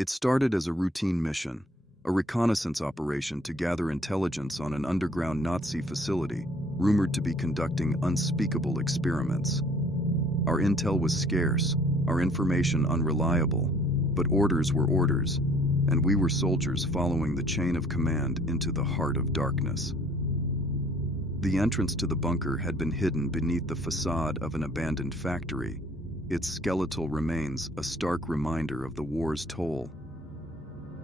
It started as a routine mission, a reconnaissance operation to gather intelligence on an underground Nazi facility rumored to be conducting unspeakable experiments. Our intel was scarce, our information unreliable, but orders were orders, and we were soldiers following the chain of command into the heart of darkness. The entrance to the bunker had been hidden beneath the facade of an abandoned factory, its skeletal remains a stark reminder of the war's toll.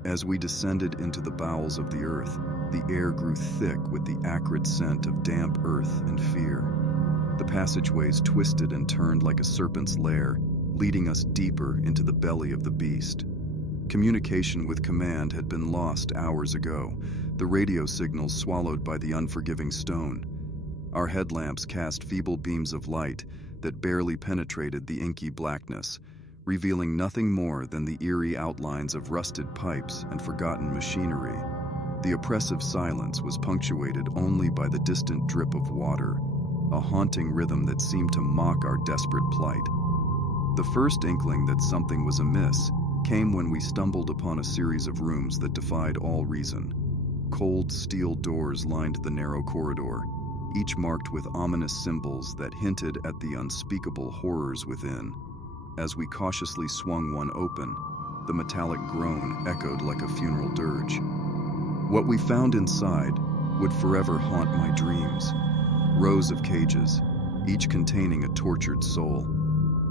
As we descended into the bowels of the earth, the air grew thick with the acrid scent of damp earth and fear. The passageways twisted and turned like a serpent's lair, leading us deeper into the belly of the beast. Communication with command had been lost hours ago, the radio signals swallowed by the unforgiving stone. Our headlamps cast feeble beams of light that barely penetrated the inky blackness, revealing nothing more than the eerie outlines of rusted pipes and forgotten machinery. The oppressive silence was punctuated only by the distant drip of water, a haunting rhythm that seemed to mock our desperate plight. The first inkling that something was amiss came when we stumbled upon a series of rooms that defied all reason. Cold steel doors lined the narrow corridor, each marked with ominous symbols that hinted at the unspeakable horrors within. As we cautiously swung one open, the metallic groan echoed like a funeral dirge. What we found inside would forever haunt my dreams. Rows of cages, each containing a tortured soul.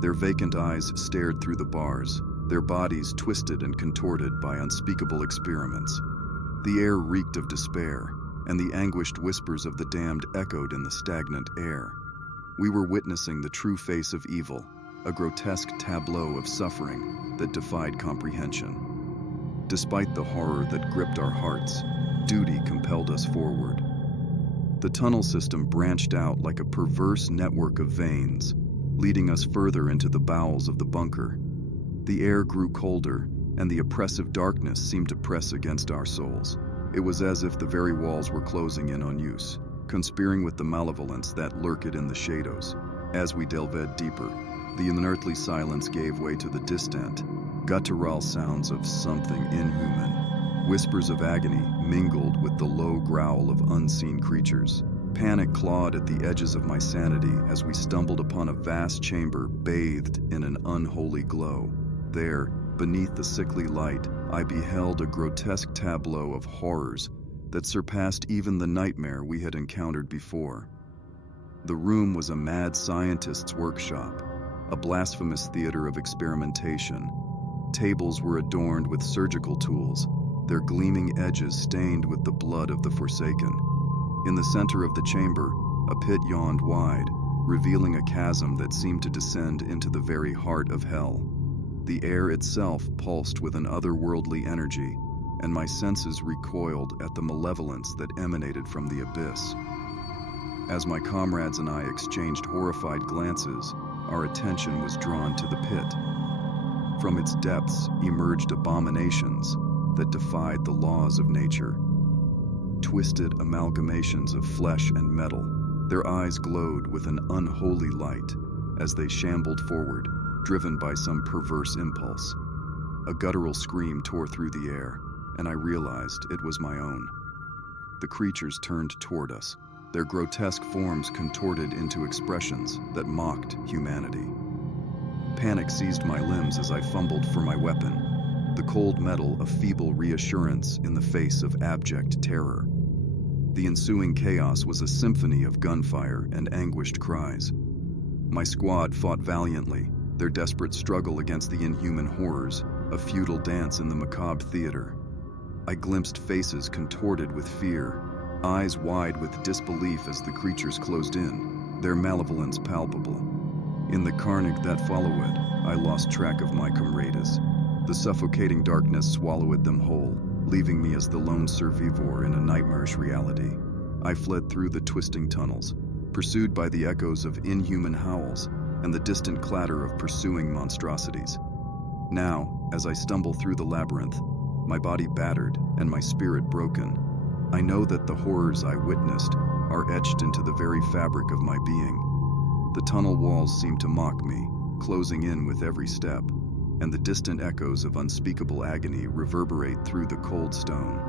Their vacant eyes stared through the bars, their bodies twisted and contorted by unspeakable experiments. The air reeked of despair, and the anguished whispers of the damned echoed in the stagnant air. We were witnessing the true face of evil, a grotesque tableau of suffering that defied comprehension. Despite the horror that gripped our hearts, duty compelled us forward. The tunnel system branched out like a perverse network of veins, leading us further into the bowels of the bunker. The air grew colder, and the oppressive darkness seemed to press against our souls. It was as if the very walls were closing in on us, conspiring with the malevolence that lurked in the shadows. As we delved deeper, the unearthly silence gave way to the distant, guttural sounds of something inhuman. Whispers of agony mingled with the low growl of unseen creatures. Panic clawed at the edges of my sanity as we stumbled upon a vast chamber bathed in an unholy glow. There, beneath the sickly light, I beheld a grotesque tableau of horrors that surpassed even the nightmare we had encountered before. The room was a mad scientist's workshop, a blasphemous theater of experimentation. Tables were adorned with surgical tools, their gleaming edges stained with the blood of the forsaken. In the center of the chamber, a pit yawned wide, revealing a chasm that seemed to descend into the very heart of hell. The air itself pulsed with an otherworldly energy, and my senses recoiled at the malevolence that emanated from the abyss. As my comrades and I exchanged horrified glances, our attention was drawn to the pit. From its depths emerged abominations that defied the laws of nature. Twisted amalgamations of flesh and metal, their eyes glowed with an unholy light as they shambled forward, driven by some perverse impulse. A guttural scream tore through the air, and I realized it was my own. The creatures turned toward us, their grotesque forms contorted into expressions that mocked humanity. Panic seized my limbs as I fumbled for my weapon, the cold metal a feeble reassurance in the face of abject terror. The ensuing chaos was a symphony of gunfire and anguished cries. My squad fought valiantly, their desperate struggle against the inhuman horrors, a futile dance in the macabre theater. I glimpsed faces contorted with fear, eyes wide with disbelief as the creatures closed in, their malevolence palpable. In the carnage that followed, I lost track of my comrades. The suffocating darkness swallowed them whole, leaving me as the lone survivor in a nightmarish reality. I fled through the twisting tunnels, pursued by the echoes of inhuman howls and the distant clatter of pursuing monstrosities. Now, as I stumble through the labyrinth, my body battered and my spirit broken, I know that the horrors I witnessed are etched into the very fabric of my being. The tunnel walls seem to mock me, closing in with every step. and the distant echoes of unspeakable agony reverberate through the cold stone.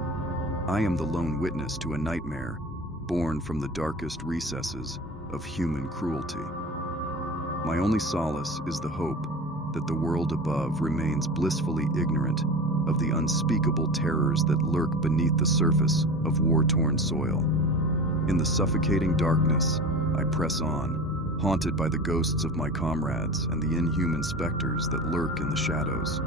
I am the lone witness to a nightmare born from the darkest recesses of human cruelty. My only solace is the hope that the world above remains blissfully ignorant of the unspeakable terrors that lurk beneath the surface of war-torn soil. In the suffocating darkness, I press on, haunted by the ghosts of my comrades and the inhuman specters that lurk in the shadows.